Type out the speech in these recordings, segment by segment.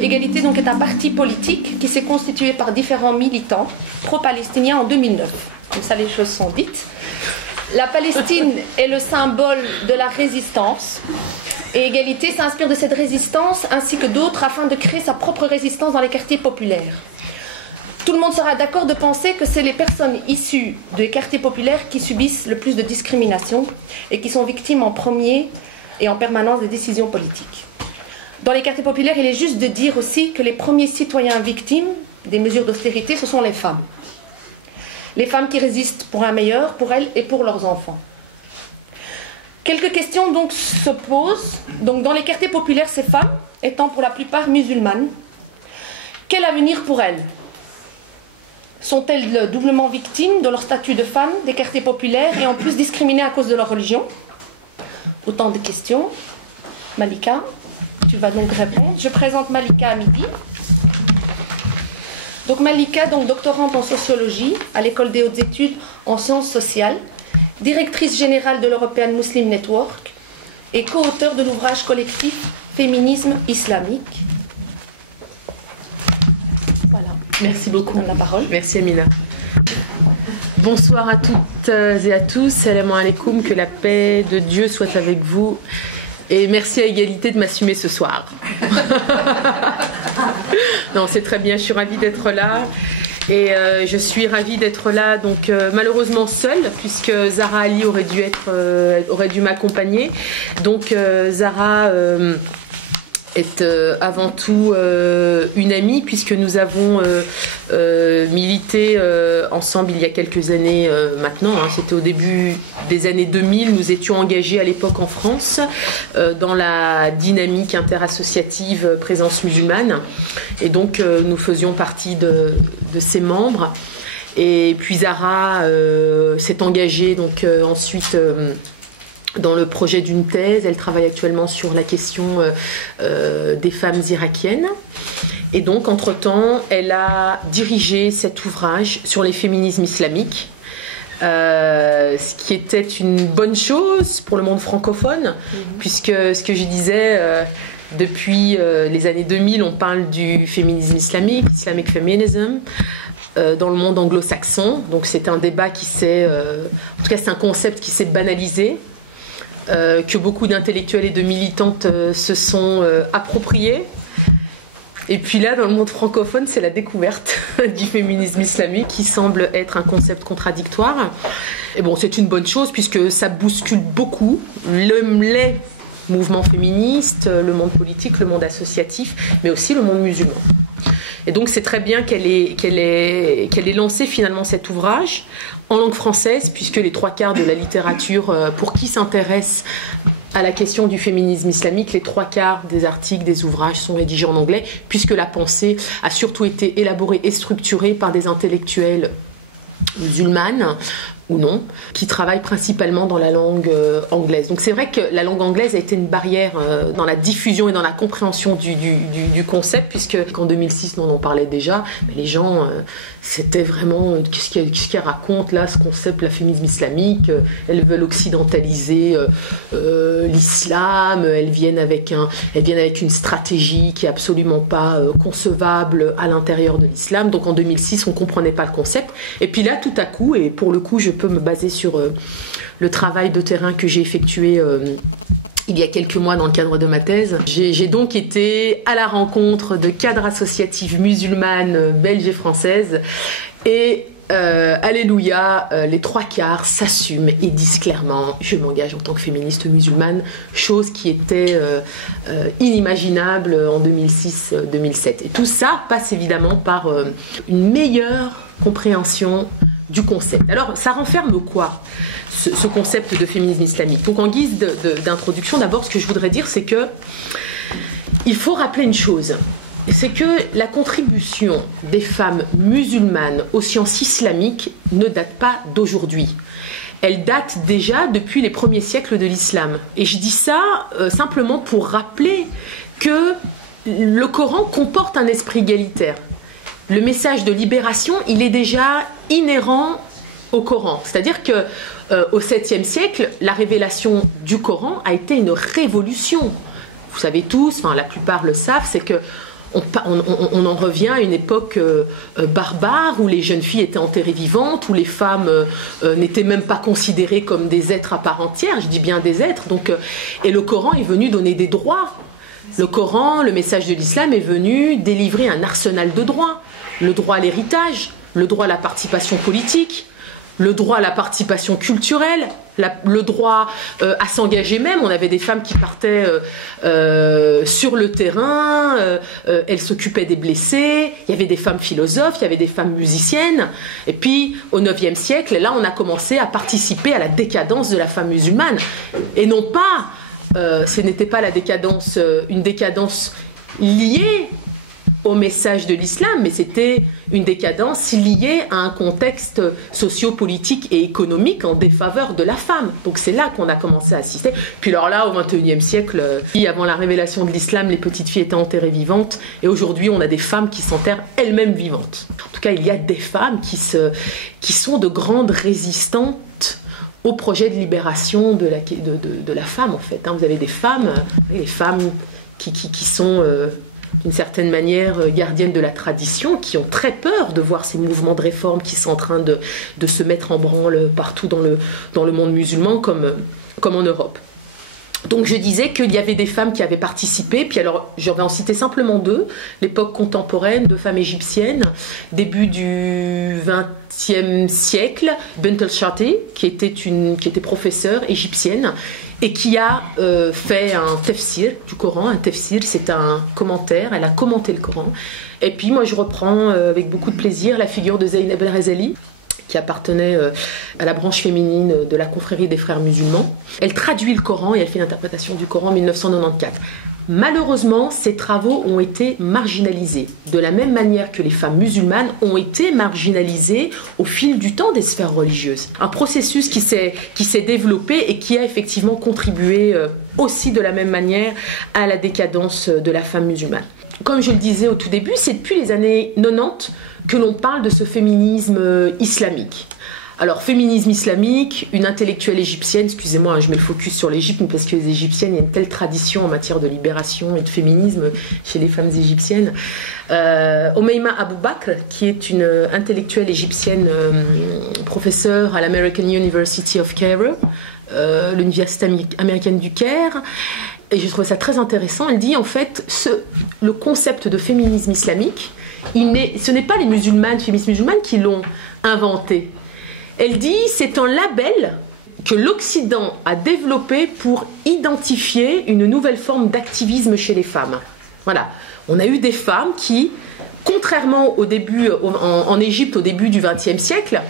Égalité donc est un parti politique qui s'est constitué par différents militants pro-palestiniens en 2009. Comme ça, les choses sont dites. La Palestine est le symbole de la résistance. Et Égalité s'inspire de cette résistance ainsi que d'autres afin de créer sa propre résistance dans les quartiers populaires. Tout le monde sera d'accord de penser que c'est les personnes issues des quartiers populaires qui subissent le plus de discrimination et qui sont victimes en premier et en permanence des décisions politiques. Dans les quartiers populaires, il est juste de dire aussi que les premiers citoyens victimes des mesures d'austérité, ce sont les femmes. Les femmes qui résistent pour un meilleur, pour elles et pour leurs enfants. Quelques questions donc se posent. Donc, dans les quartiers populaires, ces femmes, étant pour la plupart musulmanes, quel avenir pour elles? Sont-elles doublement victimes de leur statut de femmes des quartiers populaires et en plus discriminées à cause de leur religion? Autant de questions. Malika, tu vas donc répondre. Je présente Malika à midi. Donc Malika, doctorante en sociologie à l'école des hautes études en sciences sociales, directrice générale de l'European Muslim Network et co-auteure de l'ouvrage collectif Féminisme islamique. Voilà. Merci beaucoup. Je donne la parole. Merci Amina. Bonsoir à toutes et à tous. Salam alaikum, que la paix de Dieu soit avec vous. Et merci à Égalité de m'assumer ce soir. Non, c'est très bien, je suis ravie d'être là. Et je suis ravie d'être là, donc malheureusement seule, puisque Zahra Ali aurait dû m'accompagner. Donc Zahra est avant tout une amie, puisque nous avons milité ensemble il y a quelques années maintenant. C'était au début des années 2000. Nous étions engagés à l'époque en France dans la dynamique interassociative Présence musulmane. Et donc nous faisions partie de ses membres. Et puis Zahra s'est engagée donc ensuite dans le projet d'une thèse. Elle travaille actuellement sur la question des femmes irakiennes. Et donc, entre-temps, elle a dirigé cet ouvrage sur les féminismes islamiques, ce qui était une bonne chose pour le monde francophone, puisque ce que je disais, depuis les années 2000, on parle du féminisme islamique, Islamic Feminism, dans le monde anglo-saxon. Donc, c'est un débat qui s'est... en tout cas, c'est un concept qui s'est banalisé, que beaucoup d'intellectuels et de militantes se sont appropriés. Et puis là, dans le monde francophone, c'est la découverte du féminisme islamique qui semble être un concept contradictoire. Et bon, c'est une bonne chose puisque ça bouscule beaucoup les mouvements féministes, le monde politique, le monde associatif, mais aussi le monde musulman. Et donc c'est très bien qu'elle ait lancé finalement cet ouvrage en langue française, puisque les 3/4 de la littérature, pour qui s'intéresse à la question du féminisme islamique, les 3/4 des articles, des ouvrages sont rédigés en anglais, puisque la pensée a surtout été élaborée et structurée par des intellectuels musulmanes ou non, qui travaillent principalement dans la langue anglaise. Donc c'est vrai que la langue anglaise a été une barrière dans la diffusion et dans la compréhension du concept, puisque en 2006, nous on en parlait déjà, mais les gens, c'était vraiment, qu'est-ce qu'elle raconte là, ce concept, la féminisme islamique, elles veulent occidentaliser l'islam, elles viennent avec une stratégie qui est absolument pas concevable à l'intérieur de l'islam. Donc en 2006, on comprenait pas le concept. Et puis là, tout à coup, et pour le coup, je peux me baser sur le travail de terrain que j'ai effectué il y a quelques mois dans le cadre de ma thèse. J'ai donc été à la rencontre de cadres associatives musulmanes, belges et françaises, et alléluia, les 3/4 s'assument et disent clairement « je m'engage en tant que féministe musulmane », chose qui était inimaginable en 2006-2007. Et tout ça passe évidemment par une meilleure compréhension du concept. Alors, ça renferme quoi, ce concept de féminisme islamique? Donc, en guise d'introduction, d'abord, ce que je voudrais dire, c'est que il faut rappeler une chose, c'est que la contribution des femmes musulmanes aux sciences islamiques ne date pas d'aujourd'hui. Elle date déjà depuis les premiers siècles de l'islam. Et je dis ça simplement pour rappeler que le Coran comporte un esprit égalitaire. Le message de libération, il est déjà inhérent au Coran. C'est-à-dire que au 7e siècle, la révélation du Coran a été une révolution. Vous savez tous, enfin la plupart le savent, c'est que on en revient à une époque barbare où les jeunes filles étaient enterrées vivantes, où les femmes n'étaient même pas considérées comme des êtres à part entière, je dis bien des êtres. Donc, et le Coran est venu donner des droits. Le Coran, le message de l'islam est venu délivrer un arsenal de droits. Le droit à l'héritage, le droit à la participation politique, le droit à la participation culturelle, le droit à s'engager même. On avait des femmes qui partaient sur le terrain, elles s'occupaient des blessés, il y avait des femmes philosophes, il y avait des femmes musiciennes. Et puis au IXe siècle, là on a commencé à participer à la décadence de la femme musulmane. Et non pas, ce n'était pas la décadence, une décadence liée au message de l'islam, mais c'était une décadence liée à un contexte socio-politique et économique en défaveur de la femme. Donc c'est là qu'on a commencé à assister. Puis alors là, au XXIe siècle, avant la révélation de l'islam, les petites filles étaient enterrées vivantes, et aujourd'hui on a des femmes qui s'enterrent elles-mêmes vivantes. En tout cas, il y a des femmes qui sont de grandes résistantes au projet de libération de la femme, en fait. Vous avez des femmes, les femmes qui sont d'une certaine manière gardiennes de la tradition, qui ont très peur de voir ces mouvements de réforme qui sont en train de se mettre en branle partout dans le monde musulman comme en Europe. Donc je disais qu'il y avait des femmes qui avaient participé, puis alors je vais en citer simplement deux, l'époque contemporaine, deux femmes égyptiennes, début du XXe siècle, Bint al-Shati, qui était professeure égyptienne, et qui a fait un tafsir du Coran. Un tafsir, c'est un commentaire, elle a commenté le Coran. Et puis moi je reprends avec beaucoup de plaisir la figure de Zainab el-Razali, qui appartenait à la branche féminine de la confrérie des frères musulmans. Elle traduit le Coran et elle fait l'interprétation du Coran en 1994. Malheureusement, ces travaux ont été marginalisés, de la même manière que les femmes musulmanes ont été marginalisées au fil du temps des sphères religieuses. Un processus qui s'est développé et qui a effectivement contribué aussi de la même manière à la décadence de la femme musulmane. Comme je le disais au tout début, c'est depuis les années 90 que l'on parle de ce féminisme islamique. Alors, féminisme islamique, une intellectuelle égyptienne, excusez-moi, je mets le focus sur l'Égypte, parce que les Égyptiennes, il y a une telle tradition en matière de libération et de féminisme chez les femmes égyptiennes. Omeima Abou Bakr, qui est une intellectuelle égyptienne, professeure à l'American University of Cairo, l'université américaine du Caire. Et je trouve ça très intéressant. Elle dit en fait, le concept de féminisme islamique, ce n'est pas les féministes musulmanes qui l'ont inventé. Elle dit c'est un label que l'Occident a développé pour identifier une nouvelle forme d'activisme chez les femmes. Voilà. On a eu des femmes qui, contrairement au début, en Égypte au début du XXe siècle,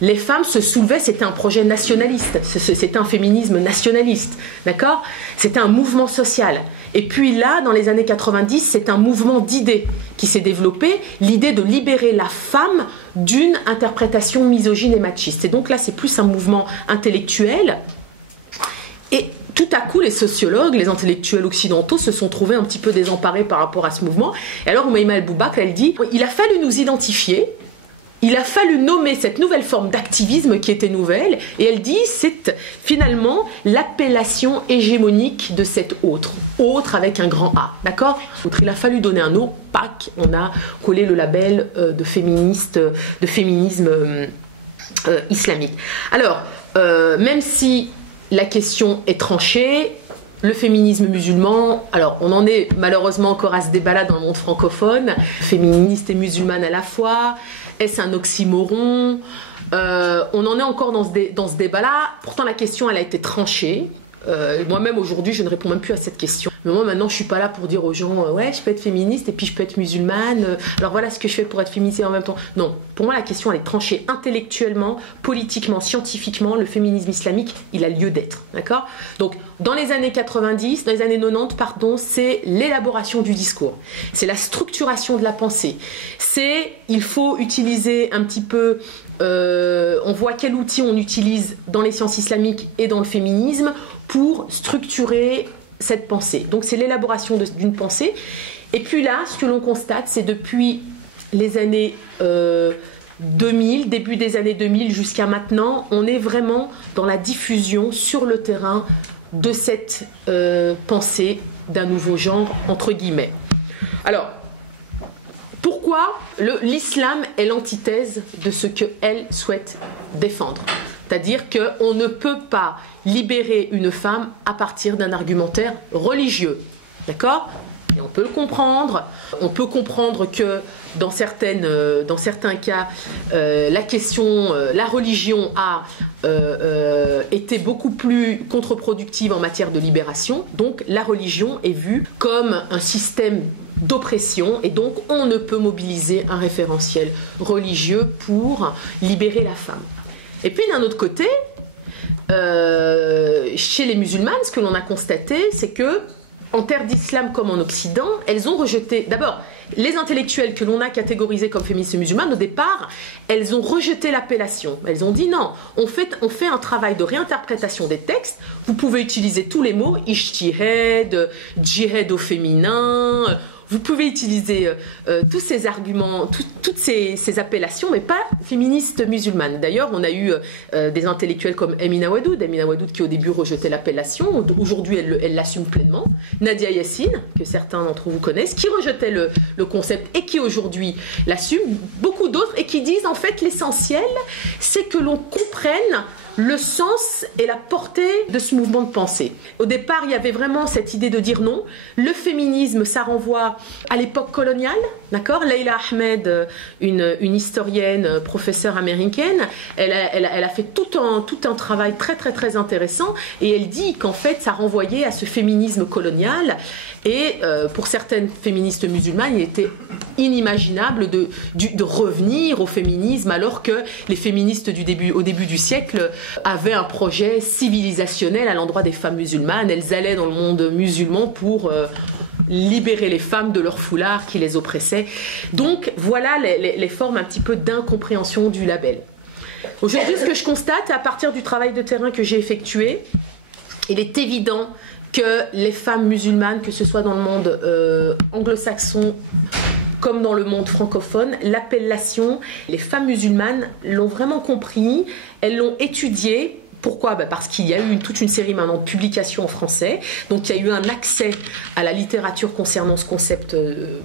les femmes se soulevaient, c'était un projet nationaliste, c'était un féminisme nationaliste, d'accord ? C'était un mouvement social. Et puis là, dans les années 90, c'est un mouvement d'idées qui s'est développé, l'idée de libérer la femme d'une interprétation misogyne et machiste. Et donc là, c'est plus un mouvement intellectuel. Et tout à coup, les sociologues, les intellectuels occidentaux se sont trouvés un petit peu désemparés par rapport à ce mouvement. Et alors, Omeima Abou Bakr, elle dit, il a fallu nous identifier. Il a fallu nommer cette nouvelle forme d'activisme qui était nouvelle, et elle dit c'est finalement l'appellation hégémonique de cet autre avec un grand A, d'accord ? Il a fallu donner un nom, PAC, on a collé le label de féminisme islamique. Alors, même si la question est tranchée, le féminisme musulman, alors on en est malheureusement encore à ce débat-là dans le monde francophone, féministe et musulmane à la fois. Est-ce un oxymoron ? On en est encore dans ce débat-là. Pourtant, la question, elle a été tranchée. Moi-même, aujourd'hui, je ne réponds même plus à cette question. Mais moi, maintenant, je ne suis pas là pour dire aux gens ouais, je peux être féministe et puis je peux être musulmane. Alors voilà ce que je fais pour être féministe et en même temps. Non, pour moi, la question, elle est tranchée intellectuellement, politiquement, scientifiquement. Le féminisme islamique, il a lieu d'être. D'accord ? Donc, dans les années 90, dans les années 90, pardon, c'est l'élaboration du discours. C'est la structuration de la pensée. Il faut utiliser un petit peu... on voit quel outil on utilise dans les sciences islamiques et dans le féminisme pour structurer cette pensée. Donc c'est l'élaboration d'une pensée. Et puis là, ce que l'on constate, c'est depuis les années 2000, début des années 2000 jusqu'à maintenant, on est vraiment dans la diffusion sur le terrain de cette pensée d'un nouveau genre, entre guillemets. Alors, pourquoi l'islam est l'antithèse de ce qu'elle souhaite défendre? C'est-à-dire qu'on ne peut pas libérer une femme à partir d'un argumentaire religieux. D'accord? Et on peut le comprendre. On peut comprendre que dans certains cas, la religion a été beaucoup plus contre-productive en matière de libération. Donc la religion est vue comme un système d'oppression et donc on ne peut mobiliser un référentiel religieux pour libérer la femme. Et puis d'un autre côté, chez les musulmanes, ce que l'on a constaté, c'est que en terre d'islam comme en Occident, elles ont rejeté, d'abord, les intellectuels que l'on a catégorisés comme féministes musulmanes, au départ, elles ont rejeté l'appellation. Elles ont dit non, on fait un travail de réinterprétation des textes, vous pouvez utiliser tous les mots, ijtihad, djihad au féminin, vous pouvez utiliser tous ces arguments, toutes ces appellations, mais pas féministes musulmanes. D'ailleurs, on a eu des intellectuels comme Emina Wadoud qui au début rejetait l'appellation, aujourd'hui elle l'assume pleinement. Nadia Yassine, que certains d'entre vous connaissent, qui rejetait le concept et qui aujourd'hui l'assume. Beaucoup d'autres et qui disent en fait l'essentiel, c'est que l'on comprenne le sens et la portée de ce mouvement de pensée. Au départ, il y avait vraiment cette idée de dire non. Le féminisme, ça renvoie à l'époque coloniale, d'accord? Leila Ahmed, une historienne, professeure américaine, elle a fait tout un travail très très très intéressant et elle dit qu'en fait, ça renvoyait à ce féminisme colonial et pour certaines féministes musulmanes, il était inimaginable de revenir au féminisme alors que les féministes au début du siècle avaient un projet civilisationnel à l'endroit des femmes musulmanes. Elles allaient dans le monde musulman pour libérer les femmes de leur foulard qui les oppressait. Donc voilà les formes un petit peu d'incompréhension du label. Aujourd'hui, ce que je constate à partir du travail de terrain que j'ai effectué, il est évident que les femmes musulmanes, que ce soit dans le monde anglo-saxon comme dans le monde francophone, l'appellation, les femmes musulmanes l'ont vraiment compris, elles l'ont étudié. Pourquoi? Parce qu'il y a eu toute une série maintenant de publications en français, donc il y a eu un accès à la littérature concernant ce concept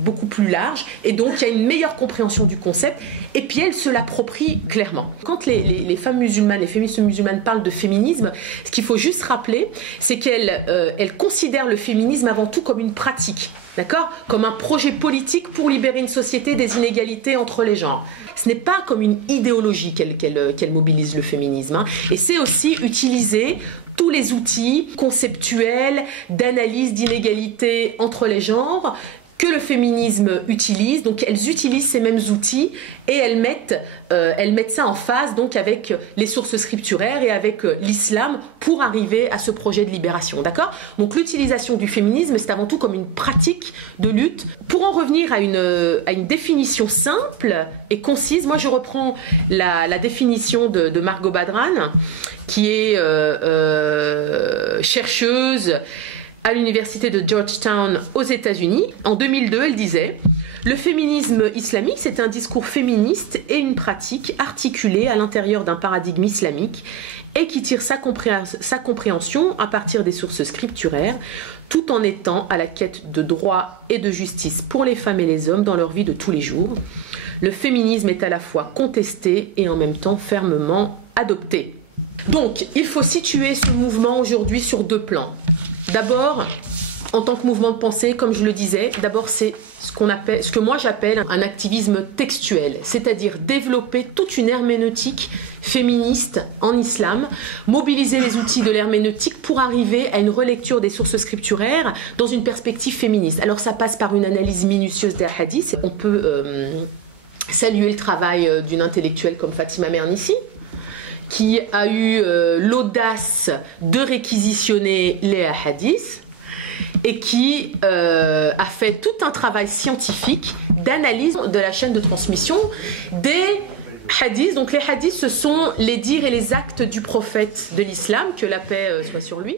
beaucoup plus large, et donc il y a une meilleure compréhension du concept, et puis elles se l'approprient clairement. Quand les femmes musulmanes, les féministes musulmanes parlent de féminisme, ce qu'il faut juste rappeler, c'est qu'elles considèrent le féminisme avant tout comme une pratique. D'accord? Comme un projet politique pour libérer une société des inégalités entre les genres. Ce n'est pas comme une idéologie qu'elle mobilise le féminisme. Hein. Et c'est aussi utiliser tous les outils conceptuels d'analyse d'inégalités entre les genres que le féminisme utilise. Donc elles utilisent ces mêmes outils et elles mettent ça en phase donc avec les sources scripturaires et avec l'islam pour arriver à ce projet de libération. D'accord? Donc l'utilisation du féminisme, c'est avant tout comme une pratique de lutte. Pour en revenir à une définition simple et concise, moi je reprends la définition de Margot Badran, qui est chercheuse à l'université de Georgetown aux États-Unis. En 2002, elle disait « Le féminisme islamique, c'est un discours féministe et une pratique articulée à l'intérieur d'un paradigme islamique et qui tire sa compréhension à partir des sources scripturaires, tout en étant à la quête de droit et de justice pour les femmes et les hommes dans leur vie de tous les jours. Le féminisme est à la fois contesté et en même temps fermement adopté. » Donc, il faut situer ce mouvement aujourd'hui sur deux plans. D'abord, en tant que mouvement de pensée, comme je le disais, d'abord c'est ce que moi j'appelle un activisme textuel, c'est-à-dire développer toute une herméneutique féministe en islam, mobiliser les outils de l'herméneutique pour arriver à une relecture des sources scripturaires dans une perspective féministe. Alors ça passe par une analyse minutieuse des hadiths. On peut saluer le travail d'une intellectuelle comme Fatima Mernissi, qui a eu l'audace de réquisitionner les hadiths et qui a fait tout un travail scientifique d'analyse de la chaîne de transmission des hadiths. Donc les hadiths, ce sont les dires et les actes du prophète de l'islam, que la paix soit sur lui.